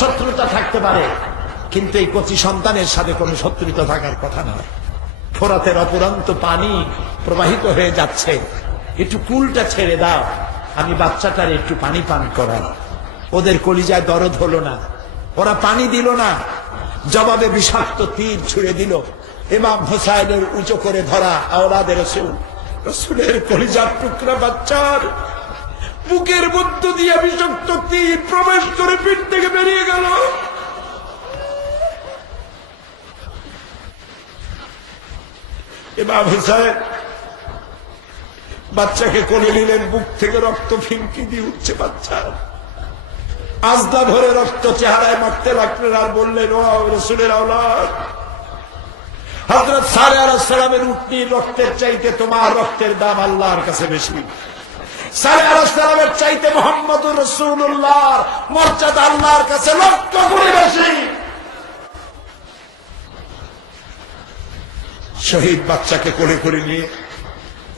শত্রুতা থাকতে পারে। কিন্তু এই কচি সন্তানের সাথে কোনো শত্রুতা থাকার কথা নয়। ফোরাতের অপুরন্ত পানি প্রবাহিত হয়ে যাচ্ছে। একটু কুলটা ছেড়ে দাও। আমি বাচ্চাটার একটু পানি পান করাই। ওদের কলিজায় দরদ হলো না। ওরা পানি দিল না। জবাবে বিষাক্ত তীর ছুড়ে দিল। ইমাম হোসাইনের উঁচু করে ধরা আওলাদের রসুল। রসুলের কলিজার টুকরা বাচ্চার বুকের মধ্য দিয়ে বিষাক্ত তীর প্রবেশ করে পিঠ থেকে বেরিয়ে গেল। ইমাম হুসাইন বাচ্চাকে কোলে নিলেন, বুক থেকে রক্ত ফিনকি দিয়ে উঠছে বাচ্চা। আজদা ভরে রক্ত চেহারায় মারতে লাগলেন আর বললেন, ও রসুলের আওলাদ হজরত সালে আলাহামের উটনির রক্তের চাইতে তোমার রক্তের দাম আল্লাহর কাছে বেশি। সালে আলাহামের চাইতে মোহাম্মদ রসুল্লাহ মর্যাদা আল্লাহর কাছে লক্ষ করে বেশি। শহীদ বাচ্চাকে কোলে করে নিয়ে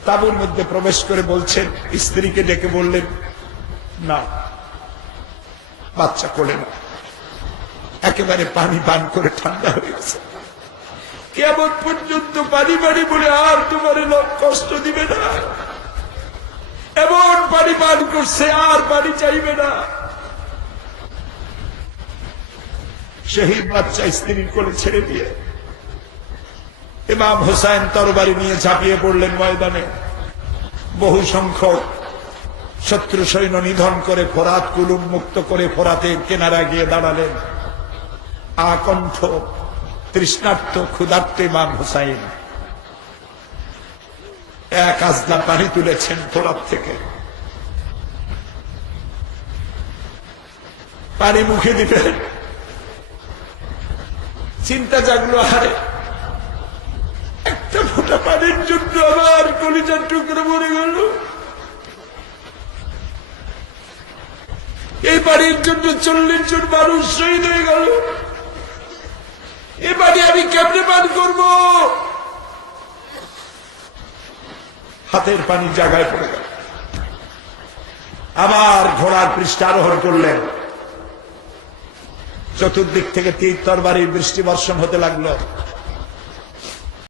তাবুর মধ্যে প্রবেশ করে বলছেন, স্ত্রীকে ডেকে বললেন, না, বাচ্চা কোলে না। একেবারে পানি পান করে ঠান্ডা হয়ে গেছে। কেমন পর্যন্ত পানি পানি বলে আর তোমার লোক কষ্ট দিবে না? এমন পানি পান করছে, আর পানি চাইবে না। শহীদ বাচ্চা স্ত্রীর কোলে ছেড়ে দিয়ে ইমাম হোসাইন তরবারি নিয়ে ঝাঁপিয়ে পড়লেন ময়দানে। বহু সংখ্যক শত্রু সৈন্য নিধন করে ফোরাত কুলুম মুক্ত করে ফোরাতের কেনারা গিয়ে দাঁড়ালেন। আকণ্ঠ তৃষ্ণার্থ ক্ষুধার্ত ইমাম হোসাইন। এক আজদা পানি তুলেছেন ফোরাত থেকে। পানি মুখে দিবেন চিন্তা জাগলো হারে একটা ফোটা পানির জন্য আমার কলিজার টুকরো মরে গেল। এই পানির জন্য চল্লিশ জন মানুষ শহীদ হয়ে গেল এ পানি আমি কেমনে পান করব হাতের পানি জায়গায় পড়ে গেল। আবার ঘোড়ার পৃষ্ঠ আরোহণ করলেন। চতুর্দিক থেকে তীর তরবারির বৃষ্টি বর্ষণ হতে লাগল।